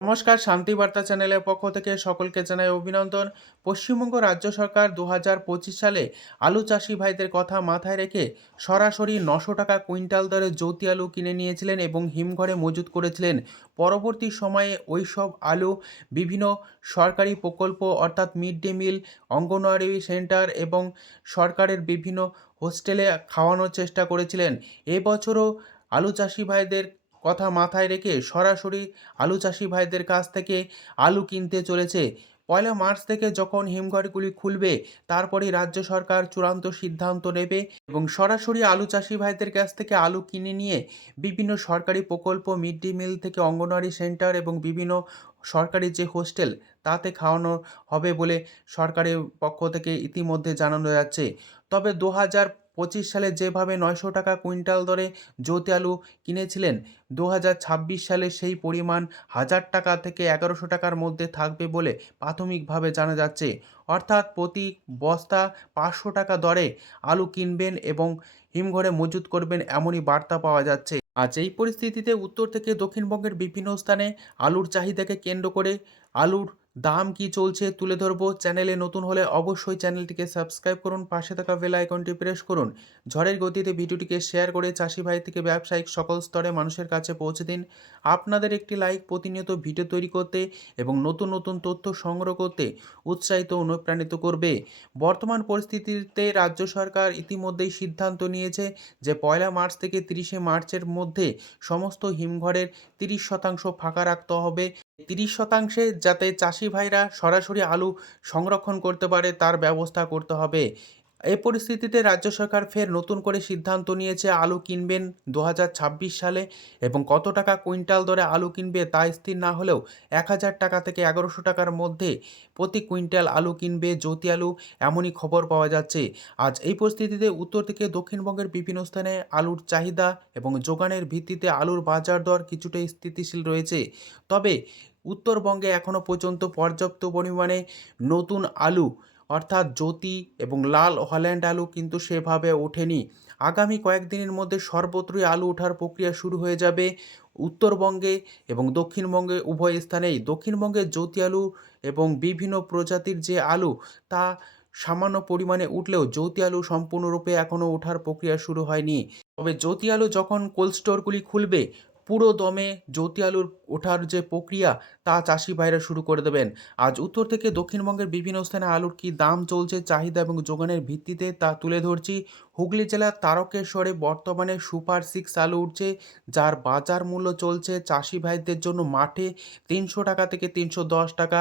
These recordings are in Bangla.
নমস্কার, শান্তিবার্তা চ্যানেলের পক্ষ থেকে সকলকে জানাই অভিনন্দন। পশ্চিমবঙ্গ রাজ্য সরকার ২০২৫ সালে আলু চাষি ভাইদের কথা মাথায় রেখে সরাসরি ৯০০ টাকা কুইন্টাল দরে জ্যোতি আলু কিনে নিয়েছিলেন এবং হিমঘরে মজুত করেছিলেন। পরবর্তী সময়ে ওই সব আলু বিভিন্ন সরকারি প্রকল্প অর্থাৎ mid day meal, anganwadi centre এবং সরকারের বিভিন্ন হোস্টেলে খাওয়ানোর চেষ্টা করেছিলেন। এবছরও আলু চাষি ভাইদের কথা মাথায় রেখে সরাসরি আলু চাষি ভাইদের কাছ থেকে আলু কিনতে চলেছে। পয়লা মার্চ থেকে যখন হিমঘরগুলি খুলবে তারপরেই রাজ্য সরকার চূড়ান্ত সিদ্ধান্ত নেবে এবং সরাসরি আলু চাষি ভাইদের কাছ থেকে আলু কিনে নিয়ে বিভিন্ন সরকারি প্রকল্প, মিড ডে মিল থেকে অঙ্গনওয়াড়ি সেন্টার এবং বিভিন্ন সরকারি যে হোস্টেল তাতে খাওয়ানো হবে বলে সরকারের পক্ষ থেকে ইতিমধ্যে জানানো যাচ্ছে। তবে ২০২৫ সালে যেভাবে ৯০০ টাকা কুইন্টাল দরে জ্যোতি আলু কিনেছিলেন, ২০২৬ সালে সেই পরিমাণ ১,০০০ টাকা থেকে ১১০০ টাকার মধ্যে থাকবে বলে প্রাথমিকভাবে জানা যাচ্ছে। অর্থাৎ প্রতি বস্তা ৫০০ টাকা দরে আলু কিনবেন এবং হিমঘরে মজুত করবেন, এমনই বার্তা পাওয়া যাচ্ছে। আজ এই পরিস্থিতিতে উত্তর থেকে দক্ষিণবঙ্গের বিভিন্ন স্থানে আলুর চাহিদাকে কেন্দ্র করে আলুর দাম কি চলছে তুলে ধরবো। চ্যানেলে নতুন হলে অবশ্যই চ্যানেলটিকে সাবস্ক্রাইব করুন, পাশে থাকা বেল আইকনটি প্রেস করুন। ঝড়ের গতিতে ভিডিওটিকে শেয়ার করে চাষি ভাই থেকে ব্যবসায়িক সকল স্তরে মানুষের কাছে পৌঁছে দিন। আপনাদের একটি লাইক প্রতিনিয়ত ভিডিও তৈরি করতে এবং নতুন নতুন তথ্য সংগ্রহ করতে উৎসাহিত অনুপ্রাণিত করবে। বর্তমান পরিস্থিতিতে রাজ্য সরকার ইতিমধ্যেই সিদ্ধান্ত নিয়েছে যে পয়লা মার্চ থেকে ৩০শে মার্চের মধ্যে সমস্ত হিমঘরের ৩০% ফাঁকা রাখতে হবে। ৩০% যাতে চাষি ভাইরা সরাসরি আলু সংরক্ষণ করতে পারে তার ব্যবস্থা করতে হবে। এই পরিস্থিতিতে রাজ্য সরকার ফের নতুন করে সিদ্ধান্ত নিয়েছে আলু কিনবেন ২০২৬ সালে এবং কত টাকা কুইন্টাল দরে আলু কিনবে তা স্থির না হলেও ১,০০০ টাকা থেকে ১১০০ টাকার মধ্যে প্রতি কুইন্টাল আলু কিনবে জ্যোতি আলু, এমনই খবর পাওয়া যাচ্ছে। আজ এই পরিস্থিতিতে উত্তর থেকে দক্ষিণবঙ্গের বিভিন্ন স্থানে আলুর চাহিদা এবং যোগানের ভিত্তিতে আলুর বাজার দর কিছুটা স্থিতিশীল রয়েছে। তবে উত্তরবঙ্গে এখনও পর্যন্ত পর্যাপ্ত পরিমাণে নতুন আলু অর্থাৎ জ্যোতি এবং লাল হল্যান্ড আলু কিন্তু সেভাবে ওঠেনি। আগামী কয়েকদিনের মধ্যে সর্বত্রই আলু ওঠার প্রক্রিয়া শুরু হয়ে যাবে উত্তরবঙ্গে এবং দক্ষিণবঙ্গে উভয় স্থানেই। দক্ষিণবঙ্গে জ্যোতি আলু এবং বিভিন্ন প্রজাতির যে আলু তা সামান্য পরিমাণে উঠলেও জ্যোতি আলু সম্পূর্ণরূপে এখনও ওঠার প্রক্রিয়া শুরু হয়নি। তবে জ্যোতি আলু যখন কোল্ড স্টোরগুলি খুলবে পুরো দমে জ্যোতি আলুর ওঠার যে প্রক্রিয়া তা চাষি ভাইরা শুরু করে দেবেন। আজ উত্তর থেকে দক্ষিণবঙ্গের বিভিন্ন স্থানে আলুর কী দাম চলছে, চাহিদা এবং যোগানের ভিত্তিতে তা তুলে ধরছি। হুগলি জেলার তারকেশ্বরে বর্তমানে সুপার 6 আলু উঠছে, যার বাজার মূল্য চলছে চাষি ভাইদের জন্য মাঠে ৩০০ টাকা থেকে ৩১০ টাকা।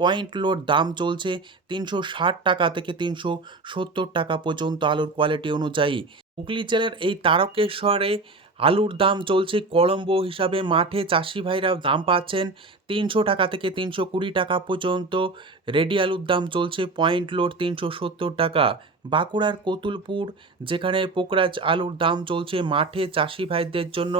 পয়েন্ট লোড দাম চলছে ৩৬০ টাকা থেকে ৩৭০ টাকা পর্যন্ত আলুর কোয়ালিটি অনুযায়ী। হুগলি জেলার এই তারকেশ্বরে আলুর দাম চলছে কলম্বো হিসাবে, মাঠে চাষি ভাইরা দাম পাচ্ছেন ৩০০ টাকা থেকে ৩২০ টাকা পর্যন্ত। রেডি আলুর দাম চলছে পয়েন্ট লোড ৩৭০ টাকা। বাঁকুড়ার কতুলপুর যেখানে পোকরাজ আলুর দাম চলছে মাঠে চাষি ভাইদের জন্য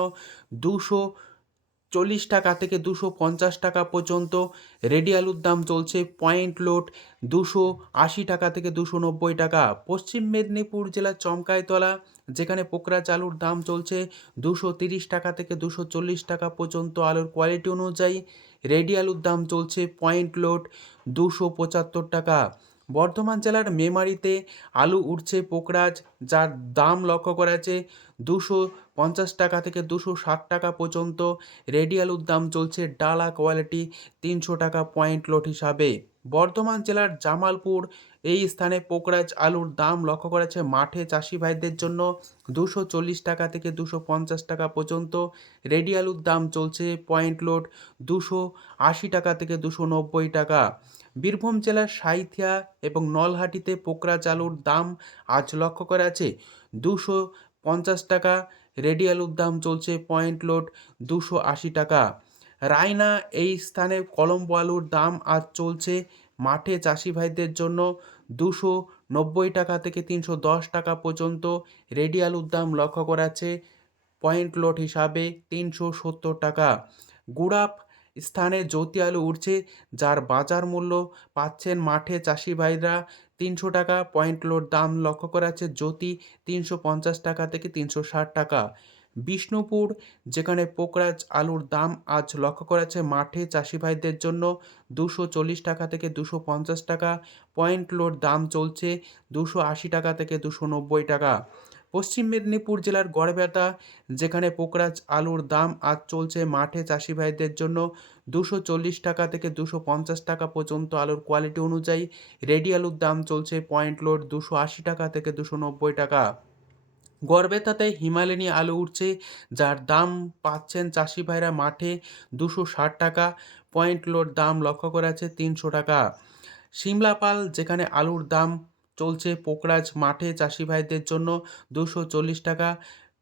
২৪০ টাকা থেকে ২৫০ টাকা পর্যন্ত। রেডি আলুর দাম চলছে পয়েন্ট লোড ২৮০ টাকা থেকে ২৯০ টাকা। পশ্চিম মেদিনীপুর জেলার চমকাইতলা যেখানে পোকরাজ আলুর দাম চলছে ২৩০ টাকা থেকে ২৪০ টাকা পর্যন্ত আলুর কোয়ালিটি অনুযায়ী। রেডি আলুর দাম চলছে পয়েন্ট লোড ২৭৫ টাকা। বর্ধমান জেলার মেমারিতে আলু উঠছে পোকরাজ, যার দাম লক্ষ্য করা যাচ্ছে ২৫০ টাকা থেকে ২৬০ টাকা পর্যন্ত। রেডি আলুর দাম চলছে ডালা কোয়ালিটি ৩০০ টাকা পয়েন্ট লোড হিসাবে। বর্ধমান জেলার জামালপুর এই স্থানে পোকরাজ আলুর দাম লক্ষ্য করা যাচ্ছে মাঠে চাষি ভাইদের জন্য ২৪০ টাকা থেকে ২৫০ টাকা পর্যন্ত। রেডি আলুর দাম চলছে পয়েন্ট লোড ২৮০ টাকা থেকে ২৯০ টাকা। বীরভূম জেলার সাঁইথিয়া এবং নলহাটিতে পোকরাজ আলুর দাম আজ লক্ষ্য করা আছে ২৫০ টাকা। রেডি আলুর দাম চলছে পয়েন্ট লোড ২৮০ টাকা। রায়না এই স্থানে কলম্বো আলুর দাম আজ চলছে মাঠে চাষি ভাইদের জন্য ২৯০ টাকা থেকে ৩১০ টাকা পর্যন্ত। রেডি আলুর দাম লক্ষ্য করা যাচ্ছে পয়েন্ট লোড হিসাবে ৩৭০ টাকা। গুড়াপ স্থানে জ্যোতি আলু উঠছে, যার বাজার মূল্য পাচ্ছেন মাঠে চাষি ভাইরা ৩০০ টাকা। পয়েন্ট লোড দাম লক্ষ্য করা যাচ্ছে জ্যোতি ৩৫০ টাকা থেকে ৩৬০ টাকা। বিষ্ণুপুর, যেখানে পোকরাজ আলুর দাম আজ লক্ষ্য করা যাচ্ছে মাঠে চাষি ভাইদের জন্য 240 টাকা থেকে 250 টাকা, পয়েন্ট লোড দাম চলছে 280 টাকা থেকে 290 টাকা। পশ্চিম মেদিনীপুর জেলার গড়বেতা, যেখানে পোকরাজ আলুর দাম আজ চলছে মাঠে চাষি ভাইদের জন্য 240 টাকা থেকে 250 টাকা পর্যন্ত। আলুর কোয়ালিটি অনুযায়ী রেডি আলুর দাম চলছে পয়েন্ট লোড 280 টাকা থেকে 290 টাকা। গড়বেতাতে হিমালয়ানি আলু উঠছে, যার দাম পাচ্ছেন চাষি ভাইরা মাঠে 260 টাকা, পয়েন্ট লোড দাম লক্ষ্য করা যাচ্ছে 300 টাকা। সিমলাপাল, যেখানে আলুর দাম চলছে পোকরাজ মাঠে চাষি ভাইদের জন্য 240 টাকা,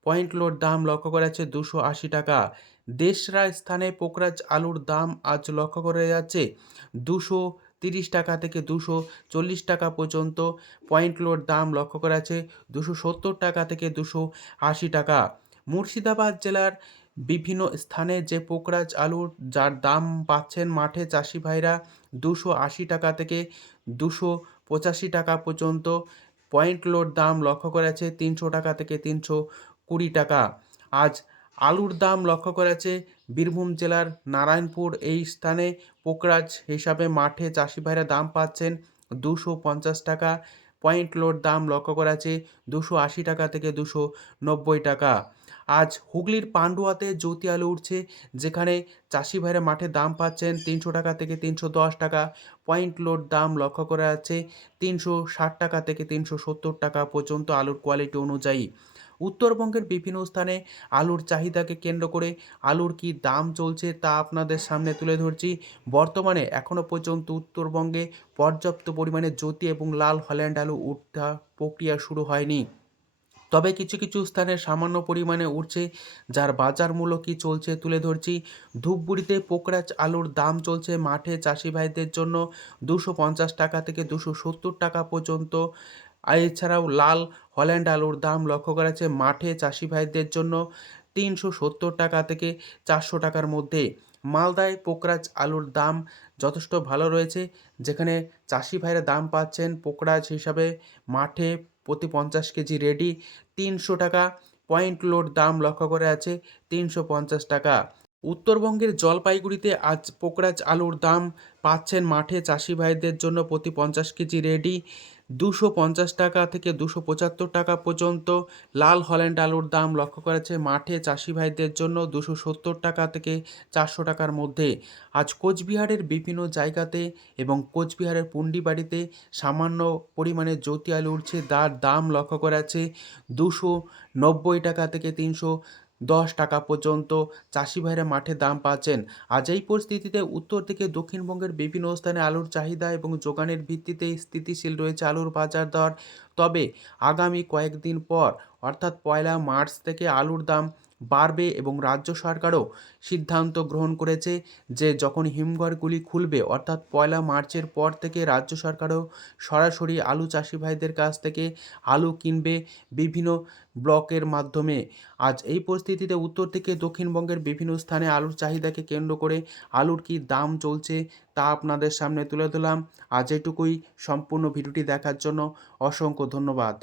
পয়েন্ট লোড দাম লক্ষ্য করা যাচ্ছে 280 টাকা। দেশরা স্থানে পোকরাজ আলুর দাম আজ লক্ষ্য করা যাচ্ছে 230 টাকা থেকে 240 টাকা পর্যন্ত, পয়েন্ট লোড দাম লক্ষ্য করা যাচ্ছে 270 টাকা থেকে 280 টাকা। মুর্শিদাবাদ জেলার বিভিন্ন স্থানে যে পোকরাজ আলুর যার দাম পাচ্ছেন মাঠে চাষি ভাইরা 280 টাকা থেকে 285 টাকা পর্যন্ত, পয়েন্ট লোড দাম লক্ষ্য করা যাচ্ছে 300 টাকা থেকে 320 টাকা। আজ আলুর দাম লক্ষ্য করা যাচ্ছে বীরভূম জেলার নারায়ণপুর এই স্থানে পোকরাজ হিসাবে মাঠে চাষি ভাইরা দাম পাচ্ছেন 250 টাকা, পয়েন্ট লোড দাম লক্ষ্য করা যাচ্ছে 280 টাকা থেকে 290 টাকা। আজ হুগলির পান্ডুয়াতে জ্যোতি আলু উঠছে, যেখানে চাষি ভাইরা মাঠে দাম পাচ্ছেন 300 টাকা থেকে 310 টাকা, পয়েন্ট লোড দাম লক্ষ্য করা যাচ্ছে 360 টাকা থেকে 370 টাকা পর্যন্ত আলুর কোয়ালিটি অনুযায়ী। উত্তরবঙ্গের বিভিন্ন স্থানে আলুর চাহিদাকে কেন্দ্র করে আলুর কী দাম চলছে তা আপনাদের সামনে তুলে ধরছি। বর্তমানে এখনও পর্যন্ত উত্তরবঙ্গে পর্যাপ্ত পরিমাণে জ্যোতি এবং লাল হল্যান্ড আলু উঠা প্রক্রিয়া শুরু হয়নি, তবে কিছু কিছু স্থানে সামান্য পরিমাণে উঠছে, যার বাজার মূল্য কী চলছে তুলে ধরছি। ধূপগুড়িতে পোকরাজ আলুর দাম চলছে মাঠে চাষি ভাইদের জন্য 250 টাকা থেকে 270 টাকা পর্যন্ত। আর এছাড়াও লাল হল্যান্ড আলুর দাম লক্ষ্য করা যাচ্ছে মাঠে চাষি ভাইদের জন্য 370 টাকা থেকে 400 টাকার মধ্যে। মালদায় পোকরাজ আলুর দাম যথেষ্ট ভালো রয়েছে, যেখানে চাষি ভাইরা দাম পাচ্ছেন পোকরাজ হিসাবে মাঠে প্রতি 50 কেজি রেডি 300 টাকা, পয়েন্ট লোড দাম লক্ষ্য করে আছে 350 টাকা। উত্তরবঙ্গের জলপাইগুড়িতে আজ পোকরাজ আলুর দাম পাচ্ছেন মাঠে চাষি ভাইদের জন্য প্রতি 50 কেজি রেডি 250 টাকা থেকে 275 টাকা পর্যন্ত। লাল হল্যান্ড আলুর দাম লক্ষ্য করা যাচ্ছে মাঠে চাষি ভাইদের জন্য 270 টাকা থেকে 400 টাকার মধ্যে। আজ কোচবিহারের বিভিন্ন জায়গাতে এবং কোচবিহারের পুন্ডিবাড়িতে সামান্য পরিমাণে জ্যোতি আলু উঠছে, তার দাম লক্ষ্য করা যাচ্ছে 290 টাকা থেকে 310 টাকা পর্যন্ত চাষি ভাইরা মাঠে দাম পাচ্ছেন। আজ এই পরিস্থিতিতে উত্তর থেকে দক্ষিণবঙ্গের বিভিন্ন স্থানে আলুর চাহিদা এবং যোগানের ভিত্তিতে স্থিতিশীল রয়েছে আলুর বাজার দর। তবে আগামী কয়েকদিন পর অর্থাৎ 1 মার্চ থেকে আলুর দাম বাড়বে এবং রাজ্য সরকারও সিদ্ধান্ত গ্রহণ করেছে যে যখন হিমঘরগুলি খুলবে অর্থাৎ 1 মার্চের পর থেকে রাজ্য সরকারও সরাসরি আলু চাষি ভাইদের কাছ থেকে আলু কিনবে বিভিন্ন ব্লকের মাধ্যমে। আজ এই পরিস্থিতিতে উত্তর থেকে দক্ষিণবঙ্গের বিভিন্ন স্থানে আলুর চাহিদাকে কেন্দ্র করে আলুর কী দাম চলছে তা আপনাদের সামনে তুলে ধরলাম। আজ এটুকুই। সম্পূর্ণ ভিডিওটি দেখার জন্য অসংখ্য ধন্যবাদ।